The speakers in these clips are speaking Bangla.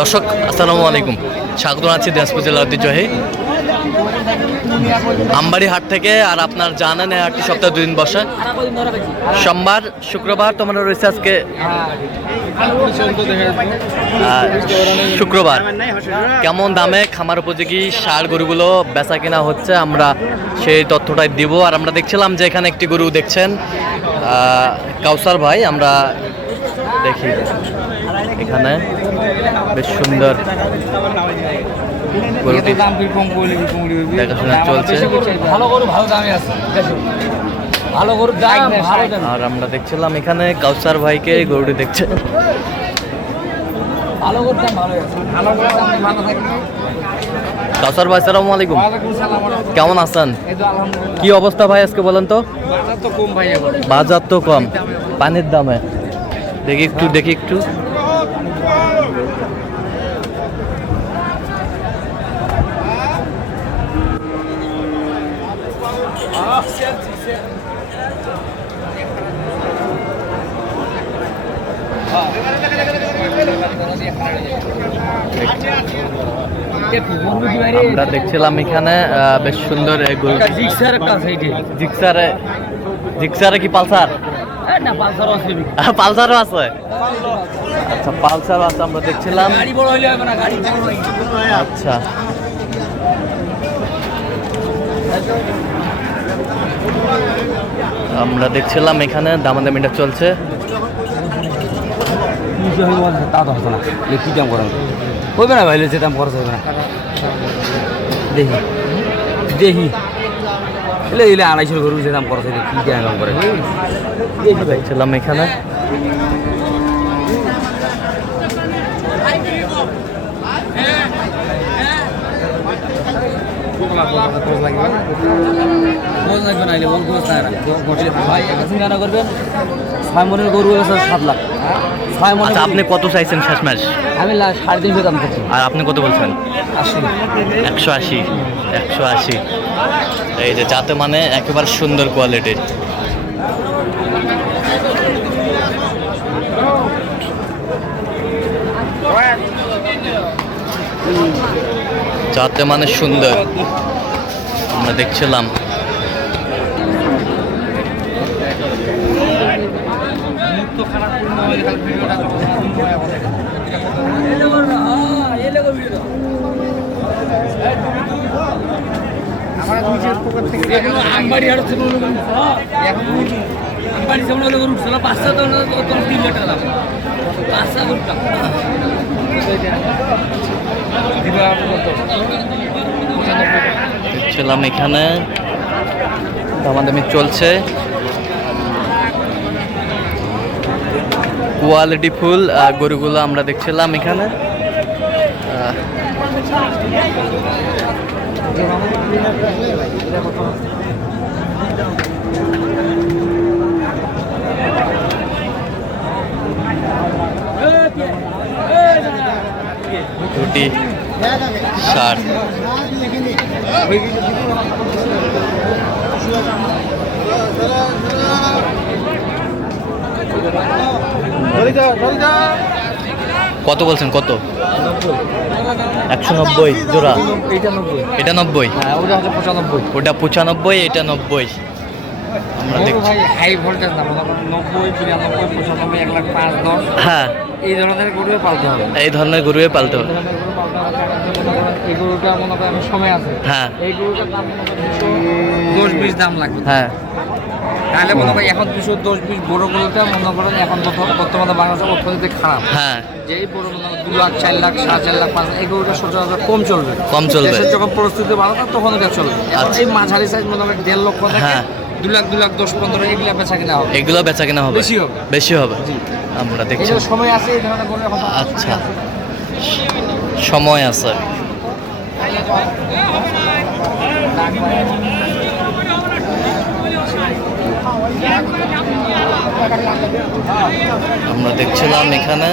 দর্শক আসসালামু আলাইকুম, স্বাগত জানাচ্ছি দিনাজপুর জেলার ঐতিহ্যবাহী আমবাড়ি হাট থেকে। আর আপনার জানেন এই হাটটি সপ্তাহে 2 দিন বসে, সোমবার শুক্রবার। তোমরা রয়েছে আজকে শুক্রবার। কেমন দামে খামার উপযোগী ষাঁড় গরুগুলো বেচা কেনা হচ্ছে আমরা সেই তথ্যটাই দিব। আর আমরা দেখছিলাম যে এখানে একটি গরু দেখছেন কাউসার ভাই, আমরা দেখি এখানে বেশ সুন্দর গরুটি দেখাশোনা চলছে। আর আমরা দেখছিলাম এখানে কাউসার ভাইকে গরুটি দেখছে। কাউসার ভাই আসসালামু আলাইকুম, কেমন আছেন? কি অবস্থা ভাই আজকে বলেন তো? বাজার তো কম, পানির দামে। দেখি একটু আমরা দেখছিলাম এখানে বেশ সুন্দর জিক্সারে কি পালসার? পালসারও আছে, আচ্ছা পালসারও আছে আমরা দেখছিলাম। আচ্ছা আমরা দেখছিলাম এখানে দামাদামিটা চলছে। কি দাম করেন হইবে না ভাই, যে দাম খরচ হইবে না। দেখি এলে 250 গরু যে দাম খরচ হইলে কি দাম করে দেখছিলাম এখানে। গরু 7 লাখ। আচ্ছা আপনি কত চাইছেন শেষমেশ? আমি 3.5 দাম করছি। আর আপনি কত বলছেন? 180। এই যে যাতে মানে একেবারে সুন্দর কোয়ালিটির। যাতে মানে সুন্দর আমরা দেখছিলাম। দেখছিলাম এখানে দামাদামি চলছে। কোয়ালিটি ফুল গরুগুলো আমরা দেখছিলাম এখানে। দুটি ষাঁড় কত বলছেন? কত? 190 জোড়া। এটা 90, ওটা 95, এটা 90। আমরা দেখছি হাই ভোল্টেজ না, 90, 93, 95, 1 লাখ 5, 10। হ্যাঁ, এই ধরনের গরুই পালতে হবে। এই ধরনের গরুই পালতে হবে। এই গরুটা মনে করেন সময় আছে। হ্যাঁ, এই গরুটার দাম 10-20 দাম লাগবে। হ্যাঁ, তাহলে মনে করেন এখন 210-20 বড় গরুটা মনে করেন এখন বর্তমানে বাংলাদেশের অর্থনীতি খারাপ। হ্যাঁ, যেই বড় মনে করেন 2 লাখ, 4 লাখ, 4.5 লাখ, 5 লাখ এই গরুটা সচরাচর কম চলবে। যখন পরিস্থিতি ভালো থাকে তখন এটা চলবে। এই মাঝারি সাইজ মনে করেন 1.5 লক্ষ থেকে 2 লাখ, 2 লাখ 10, 15 এগুলো বেচা কিনা হবে। বেশি হবে। আমরা দেখছি সময় আছে এই ধরনের গরু এখন। আচ্ছা সময় আছে। আমরা দেখছিলাম এখানে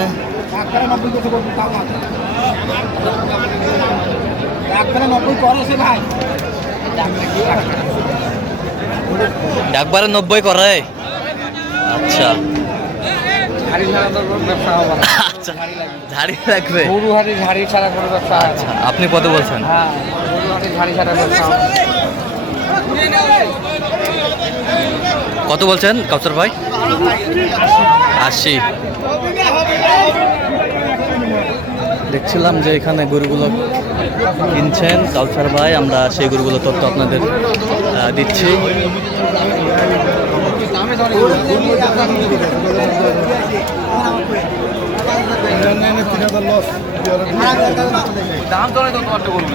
একবারে 90 করে। আচ্ছা ঝাড়ি ছাড়া তো কোনো ব্যবসা হবে না। আচ্ছা ঝাড়ি লাগবে। গরু হাটে ঝাড়ি ছাড়া কোনো ব্যবসা হবে আচ্ছা না। আপনি কত বলছেন? হ্যাঁ, গরু হাটে ঝাড়ি ছাড়া ব্যবসা হবে না। কত বলছেন কাউসার ভাই? 80। দেখছিলাম যে এখানে গরুগুলো কিনছেন কাউসার ভাই, আমরা সেই গরুগুলো তথ্য আপনাদের দিচ্ছি। দাম তো তো তোমার গরু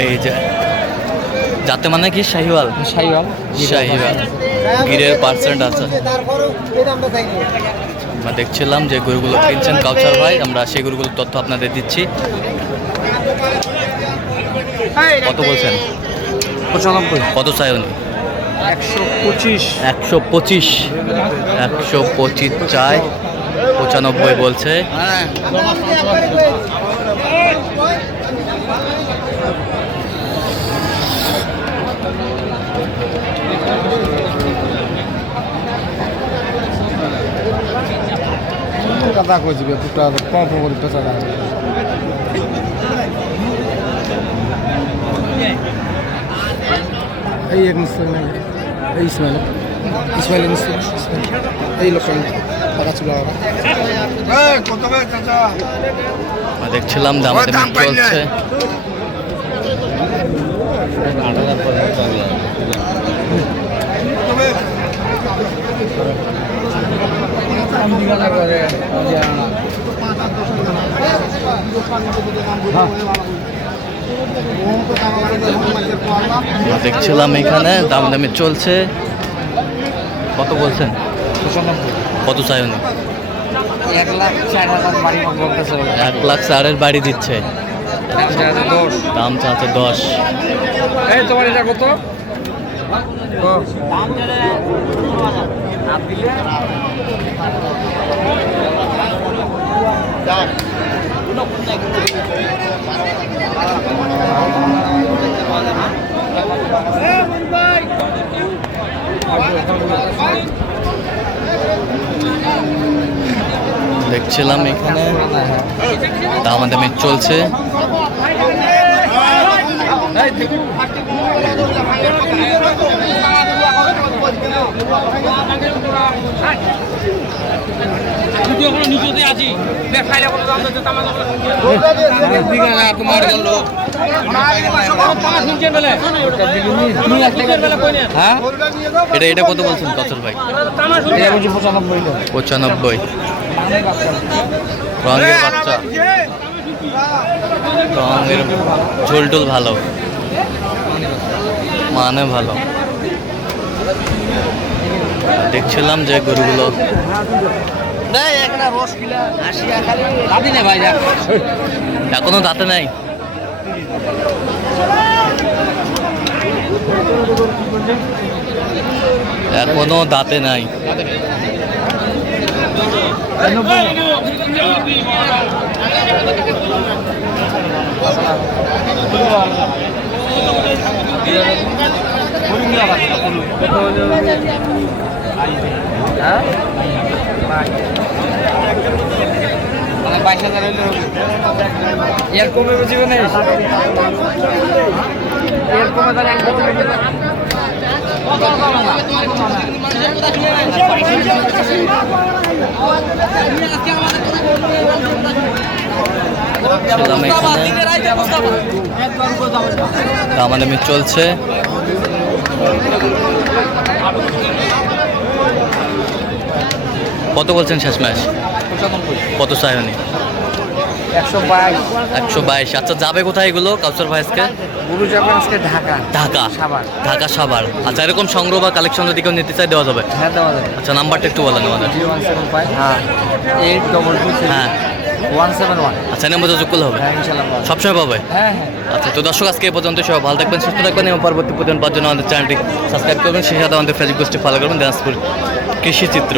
এই যে যাতে মানে কি শাহিওয়াল? শাহিওয়াল শাহিওয়াল গিরের পার্সেন্ট আছে। আমরা দেখছিলাম যে গরুগুলো কিনছেন কাউসার ভাই, আমরা সেই গরুগুলোর তথ্য আপনাদের দিচ্ছি। কত বলছেন? 95। কত চাই উনি? 125। 125। 125 চাই, 95 বলছে। কথা কইছি দুটা কম করে পেছা দাও। এই এক মিস্ত্রি নাই, এই ইসমাইল মিস্ত্রি, এই লোক টাকা ছিল। আমরা দেখছিলাম দামাদামি চলছে। আমরা দেখছিলাম এখানে দামাদামি চলছে। কত বলছেন? 95। কত চাই উনি? 1,04,000 বাড়ি বলতেছে। 1,04,000 বাড়ি দিচ্ছে, দাম চাচ্ছে 10। এই তোমার এটা কত? দেখছিলাম এখানে দামাদামি চলছে। নিচতে আছি তোমার গেল হ্যাঁ, এটা কত বলছেন কাউসার ভাই? 95। 95। রঙের বাচ্চা, রঙের ঝোলটোল ভালো, মানে ভালো। দেখছিলাম যে গরুগুলো এখনো দাঁতে নাই। এখনো দাঁতে নাই। এর কমে বুঝিবে না, এর কমে তাহলে দামাদামি চলছে। কত বলছেন শেষ ম্যাচ? 95। কত চাই উনি? 122। 122। আচ্ছা যাবে কোথায় এগুলো কাউসার ভাইসকে? গুরু যাবে আজকে ঢাকা। ঢাকা সাভার। ঢাকা সাভার। আচ্ছা এরকম সংগ্রহ বা কালেকশন যদি কেউ নিতে চাই দেওয়া যাবে? হ্যাঁ দেওয়া যাবে। আচ্ছা নাম্বারটা একটু বলেন আমাদের। 0175 822 হ্যাঁ 171। আচ্ছা এই নম্বর যোগাযোগ করলে হবে, হ্যাঁ ইনশাল্লাহ পাবো। সবসময় পাবে। হ্যাঁ হ্যাঁ। আচ্ছা তো দর্শক আজকে এই পর্যন্ত, সবাই ভালো থাকবেন, সুস্থ থাকবেন এবং পরবর্তী প্রতিদিন পাওয়ার জন্য আমাদের চ্যানেলটি সাবস্ক্রাইব করবেন, সেই সাথে আমাদের ফেসবুক পেজটি ফলো করবেন, দিনাজপুর কৃষি চিত্র।